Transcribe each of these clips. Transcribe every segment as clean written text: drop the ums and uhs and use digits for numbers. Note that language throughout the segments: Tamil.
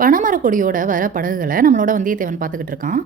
பனைமரக் கொடியோட வர படகுகளை நம்மளோட வந்தியத்தேவன் பார்த்துக்கிட்டு இருக்கான்.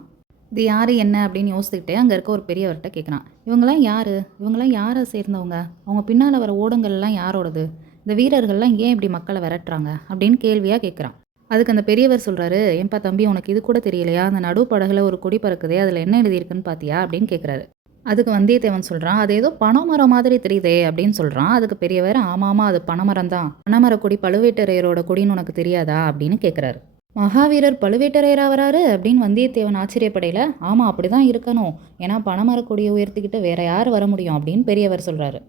இது யாரு என்ன அப்படின்னு யோசிச்சுக்கிட்டே அங்கே இருக்க ஒரு பெரியவர்கிட்ட கேட்குறான். இவங்களாம் யாரு? இவங்களாம் யாரை சேர்ந்தவங்க? அவங்க பின்னால் வர ஓடங்கள்லாம் யாரோடது? இந்த வீரர்கள்லாம் ஏன் இப்படி மக்களை விரட்டுறாங்க அப்படின்னு கேள்வியாக கேட்குறான். அதுக்கு அந்த பெரியவர் சொல்கிறாரு, ஏன்பா தம்பி, உனக்கு இது கூட தெரியலையா? அந்த நடு படகுல ஒரு கொடி பறக்குதே, அதில் என்ன எழுதியிருக்குன்னு பார்த்தியா அப்படின்னு கேட்குறாரு. அதுக்கு வந்தியத்தேவன் சொல்கிறான், அது ஏதோ பனைமரம் மாதிரி தெரியுதே அப்படின்னு சொல்கிறான். அதுக்கு பெரியவர், ஆமாமா, அது பனைமரம் தான். பனைமரக் கொடி பழுவேட்டரையரோட கொடின்னு உனக்கு தெரியாதா அப்படின்னு கேட்குறாரு. மகாவீரர் பழுவேட்டரையரா வராரு அப்படின்னு வந்தியத்தேவன் ஆச்சரியப்படையில, ஆமாம் அப்படி தான் இருக்கணும், ஏன்னா பனைமரக் கொடியை உயர்த்திக்கிட்டு வேற யார் வர முடியும் அப்படின்னு பெரியவர் சொல்கிறாரு.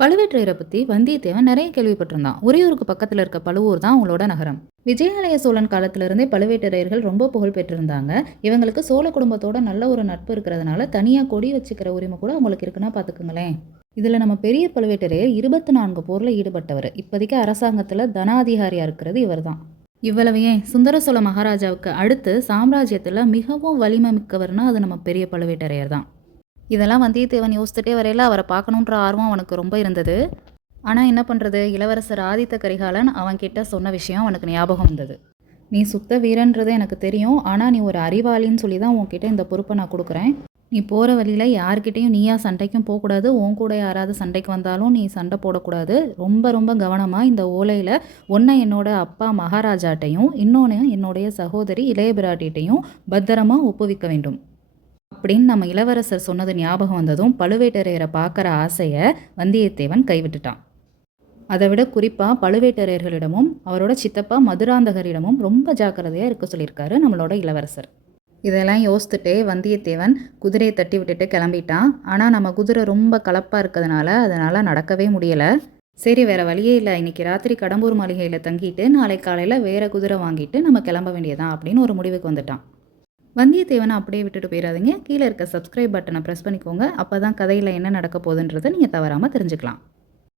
பழுவேட்டரையரை பற்றி வந்தியத்தேவன் நிறைய கேள்விப்பட்டிருந்தான். உறையூருக்கு பக்கத்தில் இருக்க பழுவூர் தான் அவங்களோட நகரம். விஜயாலய சோழன் காலத்திலிருந்தே பழுவேட்டரையர்கள் ரொம்ப புகழ் பெற்றிருந்தாங்க. இவங்களுக்கு சோழ குடும்பத்தோட நல்ல ஒரு நட்பு இருக்கிறதுனால தனியாக கொடி வச்சுக்கிற உரிமை கூட அவங்களுக்கு இருக்குன்னா பார்த்துக்குங்களேன். இதில் நம்ம பெரிய பழுவேட்டரையர் 24 போரில் ஈடுபட்டவர். இப்போதைக்கு அரசாங்கத்தில் தனாதிகாரியாக இருக்கிறது இவர் தான். இவ்வளவு ஏன், சுந்தர சோழ மகாராஜாவுக்கு அடுத்து சாம்ராஜ்யத்தில் மிகவும் வலிமை மிக்கவர்னா அது நம்ம பெரிய பழுவேட்டரையர் தான். இதெல்லாம் வந்தியத்தேவன் யோசிச்சுட்டே வரையில அவரை பார்க்கணுன்ற ஆர்வம் அவனுக்கு ரொம்ப இருந்தது. ஆனால் என்ன பண்ணுறது, இளவரசர் ஆதித்த கரிகாலன் அவன்கிட்ட சொன்ன விஷயம் அவனுக்கு ஞாபகம் வந்தது. நீ சுத்த வீரன்றது எனக்கு தெரியும், ஆனால் நீ ஒரு அறிவாளின்னு சொல்லி தான் உன்கிட்ட இந்த பொறுப்பை நான் கொடுக்குறேன். நீ போகிற வழியில் யார்கிட்டையும் நீயா சண்டைக்கும் போகக்கூடாது. உன் கூட யாராவது சண்டைக்கு வந்தாலும் நீ சண்டை போடக்கூடாது. ரொம்ப ரொம்ப கவனமாக இந்த ஓலையில் ஒன்றை என்னோட அப்பா மகாராஜாட்டையும் இன்னொன்று என்னுடைய சகோதரி இளைய பிராட்டிகிட்டையும் பத்திரமாக ஒப்புவிக்க வேண்டும் அப்படின்னு நம்ம இளவரசர் சொன்னது ஞாபகம் வந்ததும் பழுவேட்டரையரை பார்க்குற ஆசையை வந்தியத்தேவன் கைவிட்டுட்டான். அதை விட குறிப்பாக பழுவேட்டரையர்களிடமும் அவரோட சித்தப்பா மதுராந்தகரிடமும் ரொம்ப ஜாக்கிரதையாக இருக்க சொல்லியிருக்காரு நம்மளோட இளவரசர். இதெல்லாம் யோசித்துட்டே வந்தியத்தேவன் குதிரையை தட்டி விட்டுட்டு கிளம்பிட்டான். ஆனால் நம்ம குதிரை ரொம்ப கலப்பாக இருக்கிறதுனால அதனால் நடக்கவே முடியலை. சரி, வேறு வழியே இல்லை, இன்றைக்கி ராத்திரி கடம்பூர் மாளிகையில் தங்கிட்டு நாளை காலையில் வேறு குதிரை வாங்கிட்டு நம்ம கிளம்ப வேண்டியதான் அப்படின்னு ஒரு முடிவுக்கு வந்துட்டான். வந்தியத்தேவனை அப்படியே விட்டுட்டு போயிடாதீங்க. கீழே இருக்க சப்ஸ்கிரைப் பட்டனை ப்ரெஸ் பண்ணிக்கோங்க. அப்போ தான் கதையில் என்ன நடக்க போகுதுன்றதை நீங்கள் தவறாமல் தெரிஞ்சுக்கலாம்.